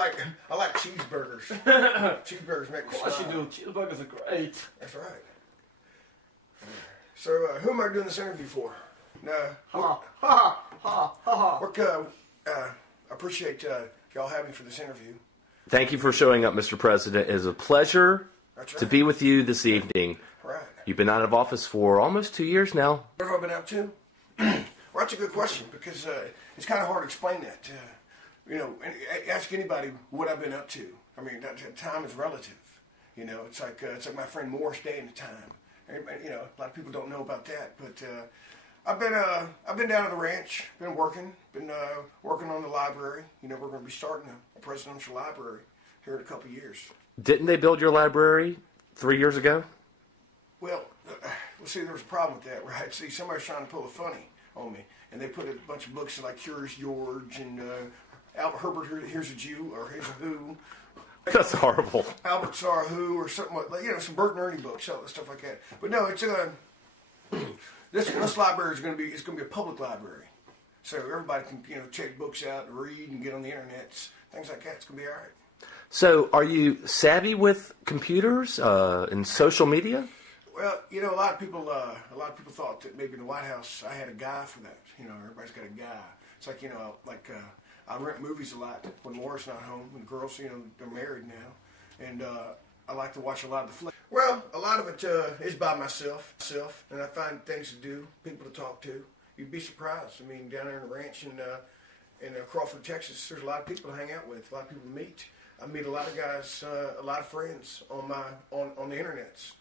like cheeseburgers. Cheeseburgers make me smile. Of course you do. Cheeseburgers are great. That's right. So, who am I doing this interview for? I appreciate y'all having me for this interview. Thank you for showing up, Mr. President. It is a pleasure to be with you this evening. Right. You've been out of office for almost 2 years now. What have I been up to? Well, that's a good question because it's kind of hard to explain that. Ask anybody what I've been up to. I mean, time is relative. It's like my friend Morris Day in the time. Everybody, a lot of people don't know about that, but I've been down at the ranch, been working on the library. We're going to be starting a presidential library here in a couple of years. Didn't they build your library 3 years ago? Well, see, there was a problem with that, right? See, somebody's trying to pull a funny on me, and they put a bunch of books like Curious George and Albert Herbert, Here's a Jew, or Here's a Who. That's horrible. Albert Saw Who, or something like, some Bert and Ernie books, stuff like that. But no, it's this library is going to be a public library, so everybody can check books out and read and get on the internet, things like that. It's going to be all right. So, are you savvy with computers and social media? Well, a lot of people thought that maybe in the White House I had a guy for that. Everybody's got a guy. It's like I rent movies a lot when Laura's not home. When the girls, they're married now, and I like to watch a lot of the flicks. Well, a lot of it is by myself, and I find things to do, people to talk to. You'd be surprised. I mean, down there in the ranch in Crawford, Texas, there's a lot of people to hang out with, a lot of people to meet. I meet a lot of guys, a lot of friends on the internets.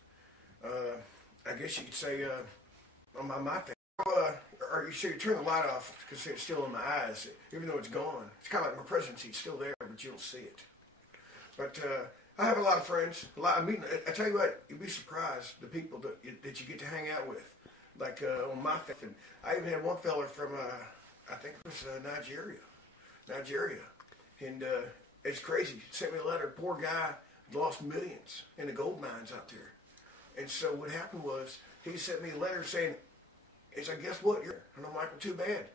I guess you could say on my thing. Or you turn the light off because it's still in my eyes, even though it's gone. It's kind of like my presidency. It's still there, but you don't see it. But I have a lot of friends. I tell you what, you'd be surprised the people that you get to hang out with. Like on my thing. I even had one fella from I think it was Nigeria, and it's crazy. He sent me a letter. Poor guy lost millions in the gold mines out there. And so what happened was he sent me a letter saying, guess what? And I'm like, well, too bad.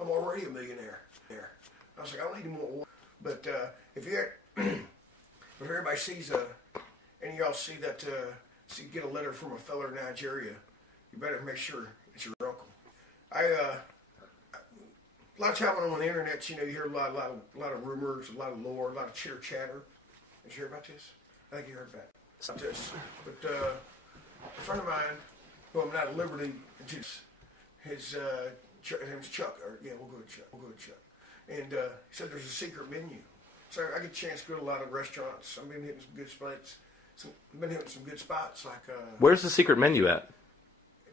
I'm already a millionaire. I was like, I don't need any more. But if everybody sees any of y'all see that, get a letter from a fella in Nigeria, you better make sure it's your uncle. A lot of time when I'm on the internet, you hear a lot of rumors, a lot of lore, a lot of chitter chatter. Did you hear about this? I think you heard about this. But a friend of mine, who I'm not at liberty to, his name's Chuck. We'll go with Chuck. And he said there's a secret menu. So I get a chance to go to a lot of restaurants. I've been hitting some good spots. Like where's the secret menu at?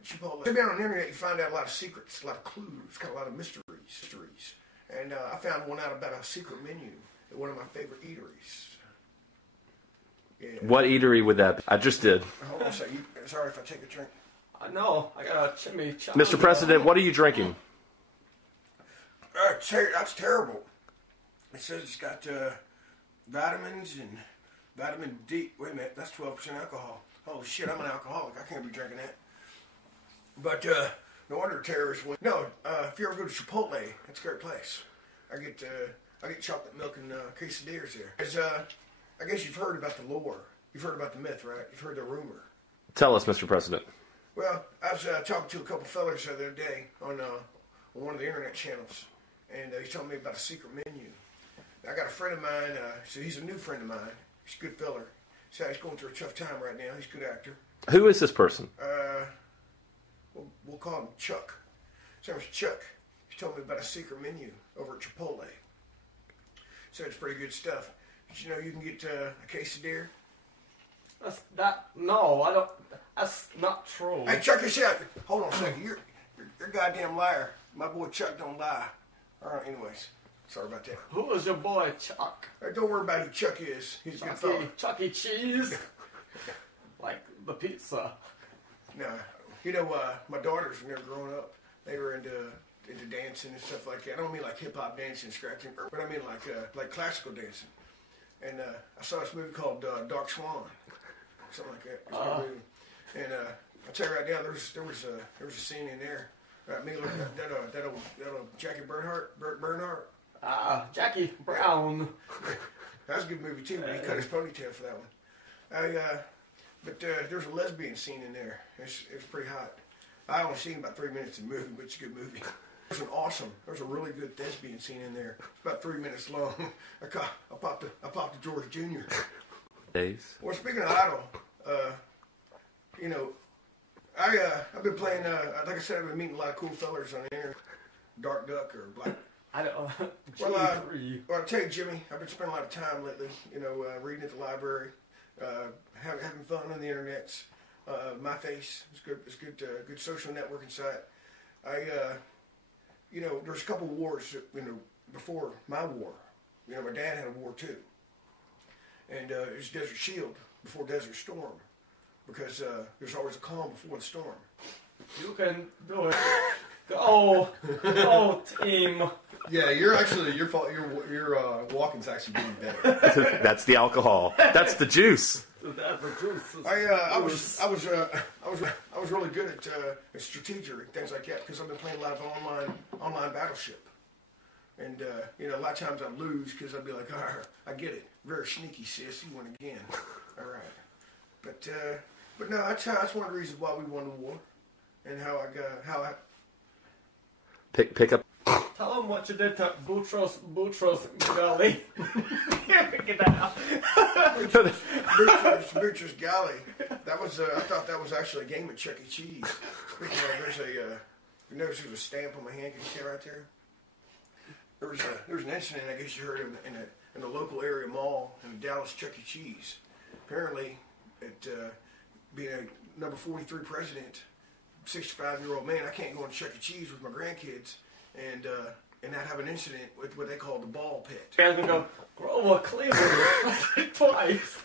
Chipotle. Down on the internet, you find out a lot of secrets, a lot of clues, kind of a lot of mysteries. And I found one out about a secret menu at one of my favorite eateries. Yeah. What eatery would that be? I just did. Hold on a second. Sorry if I take a drink. No, I got a chimney. Mr. President, what are you drinking? That's terrible. It says it's got vitamins and vitamin D. Wait a minute, that's 12% alcohol. Holy shit, I'm an alcoholic. I can't be drinking that. But no wonder terrorists went. No, if you ever go to Chipotle, that's a great place. I get chocolate milk and quesadillas there. I guess you've heard about the lore. You've heard about the myth, right? You've heard the rumor. Tell us, Mr. President. Well, I was talking to a couple fellas the other day on one of the internet channels, and he's telling me about a secret menu. I got a friend of mine, so he's a new friend of mine. He's a good feller. He's going through a tough time right now. He's a good actor. Who is this person? We'll call him Chuck. His name's Chuck. He's telling me about a secret menu over at Chipotle. So it's pretty good stuff. Did you know you can get a quesadilla? No, I don't. That's not true. Hey, Chuck, hold on a second. You're a goddamn liar. My boy Chuck don't lie. All right, anyways. Sorry about that. Who is your boy Chuck? Hey, don't worry about who Chuck is. He's a good fella. Chuck E. Cheese? Like the pizza. No. My daughters, when they were growing up, they were into dancing and stuff like that. I don't mean like hip-hop dancing, scratching, but I mean like classical dancing. And I saw this movie called Dark Swan. Something like that. It was a good movie. And I'll tell you right now, there was a scene in there. Me looking at that old Jackie Bernhardt. Jackie Brown. That was a good movie too, but he cut his ponytail for that one. But there's a lesbian scene in there. It's pretty hot. I only seen about 3 minutes of the movie, but it's a good movie. There's a really good thespian scene in there. It's about 3 minutes long. I popped the George Jr. Days. Well, speaking of Idol, you know, I've been playing. Like I said, I've been meeting a lot of cool fellers on the internet. Dark Duck or Black. I don't. Well, I'll tell you, Jimmy, I've been spending a lot of time lately. You know, reading at the library, having fun on the internets. My Face is good. It's good. Good social networking site. You know, there's a couple wars. You know, before my war. You know, my dad had a war too, and it was Desert Shield before Desert Storm, because there's always a calm before the storm. You can do it. Go team. Yeah, your walking's actually getting better. That's the alcohol. That's the juice. That's the juice. I was really good at strategy and things like that because I've been playing a lot of online Battleship, and you know, a lot of times I lose because I'd be like, all right, I get it, very sneaky sis, you won again, all right, but no, that's one of the reasons why we won the war, and how I Pick up. Tell them what you did to Boutros Ghali. Get that out. Boutros Ghali. That was I thought that was actually a game at Chuck E. Cheese. Speaking of, there's you notice there's a stamp on my hand. Can you see it right there? There was an incident, I guess you heard, in the local area mall in the Dallas Chuck E. Cheese. Apparently, being a number 43 president, 65-year-old man, I can't go on Chuck E. Cheese with my grandkids and not have an incident with what they call the ball pit. You guys gonna go, Grover Cleveland twice.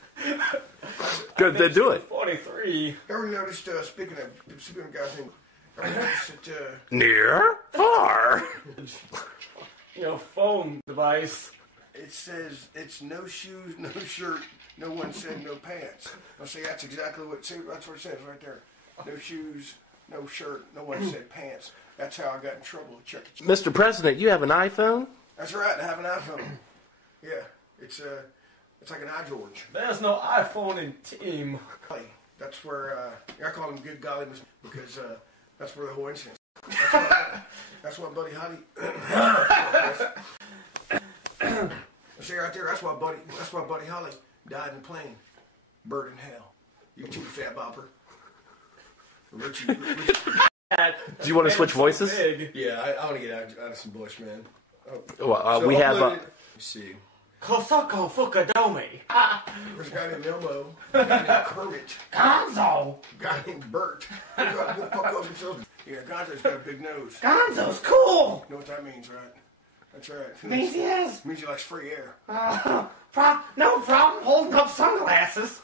Good, they do it. 43. Ever noticed, speaking of guys named, ever noticed that, Near, far. you know, phone device. It says it's no shoes, no shirt, no one said no pants. I'll say that's exactly what, see, that's what it says right there. No shoes, no shirt, no one said pants. That's how I got in trouble with Chuck E. Cheese. Mr. President, you have an iPhone? That's right, I have an iPhone. Yeah, it's like an iGeorge. There's no iPhone in team. That's where, I call him Good Golly because that's where the whole incident. That's why Buddy Holly. See right there, that's why Buddy Holly died in the plane. Bird in hell. You too, fat bopper. Richie. Do you want to switch voices? Yeah, I want to get out of some bush, man. Well, so we have. Let's see. Kosoko Fukadomi. There's a guy named Elmo, a guy named Kermit, Gonzo. a guy named Bert. Who the fuck calls themselves? Yeah, Gonzo's got a big nose. Gonzo's cool. You know what that means, right? That's right. Means he is. Means he likes free air. No problem holding up sunglasses.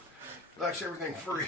He likes everything free.